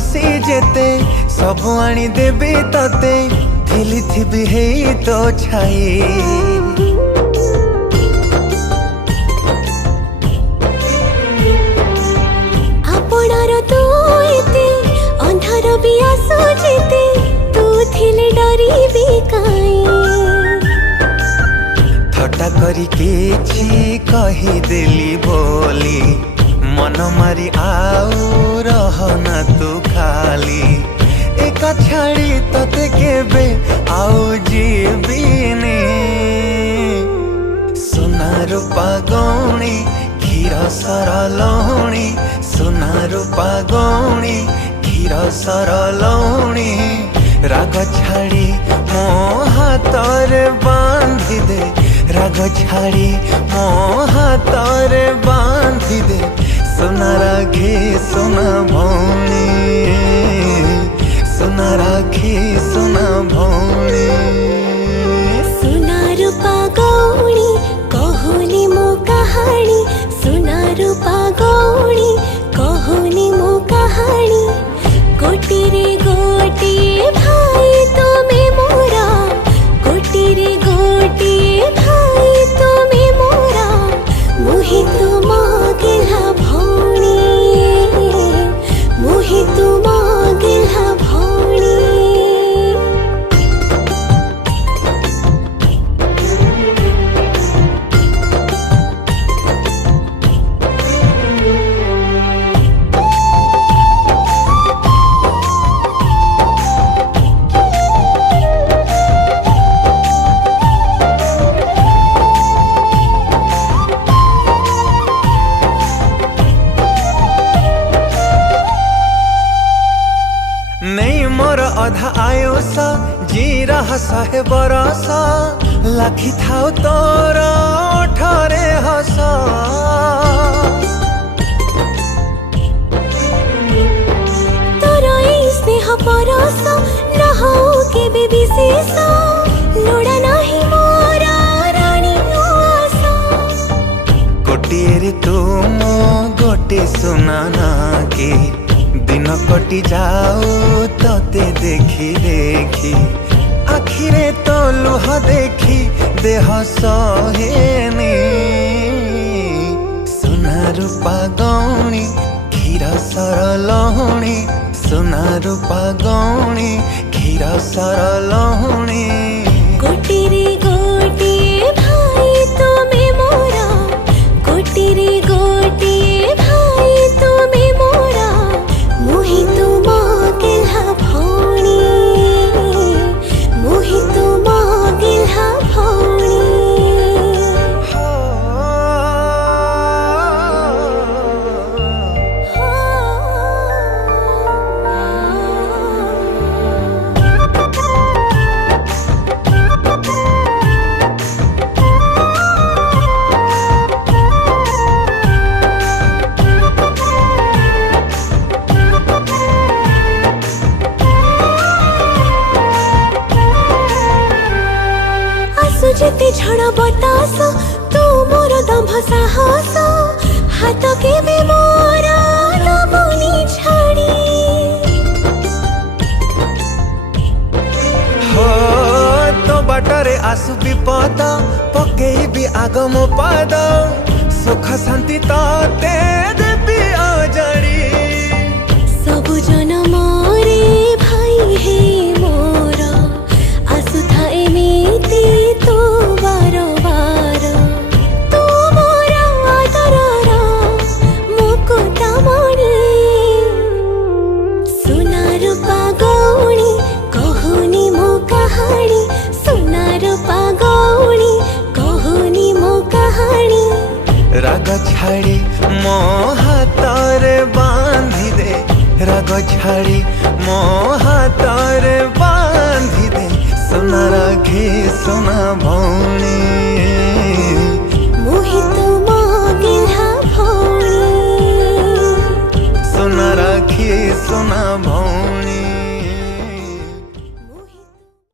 खुशी जेते सब आनी देबी तते थिली थिबी हेई तो छाई आपणार तू एते अंधार भी आसो जेते तू थिले डरी भी काई थटा करी किछि कही देली बोली मन मारी आउ रहना तू खाली एका छाड़ी तते केबे आउ जीविनी सोना रूपा गौणी क्षीर सरलौणी सोना रूपा गौणी क्षीर सरलौणी राग छाड़ी मो हातरे बांधी दे राग छाड़ी मो हातरे बांधी दे सोना राखी सोना भौणी सोना राखी सोना भौणी सोना रूपा गौणी कहुनी मो कहानी सोना रूपा गौणी कहुनी मो कहानी गोटी रे गोटी भाई तुमे मोरा गोटी रे गोटी भाई तुमे मोरा मोहि तुम गेला भौणी मोहि तुम गेला भौणी नहीं मोर अधा आयुष जी रहा 100 बरस लाखी थाउ तोर ओठरे हस तोर ई स्नेह परस रहौ केबे विशेष लोड़ा नाही मोर रानी आशा गोटे तुम गोटे सुना ना के दिन कटि जाऊ तते देखी देखी आखिरे तो लुह देखी देह सहेनी सोना रूपा गौणी क्षीर सरलौणी सोना रूपा गौणी क्षीर सरलौणी गोटी रे गोटी भाई तुमे मोरा गोटी रे गोटी भाई तुमे मोरा मोहि तुम गेला भौणी मोहि तुम गेला भौणी जेते झड़ बतास तू मोर दंभ साहस हाथ के भी मोर दबुनी छाड़ी हो तो बाटरे आसु विपद पकेई भी आगम पाद सुख शांति तते देवी अजड़ी सब जन मोरे भाई हे मोर आसु था एमिति तो बार बार तू मोर आदरर मुकुटमणि सोना रूपा गौणी कहुनी मो कहानी सोना रूपा गौणी कहुनी मो कहानी राग छाड़ी मो हातरे बांधी दे राग छाड़ी मो हातरे बांधी दे सोना राखी सोना भौणी मोहि तुम गेला भौणी सोना राखी सोना भौणी।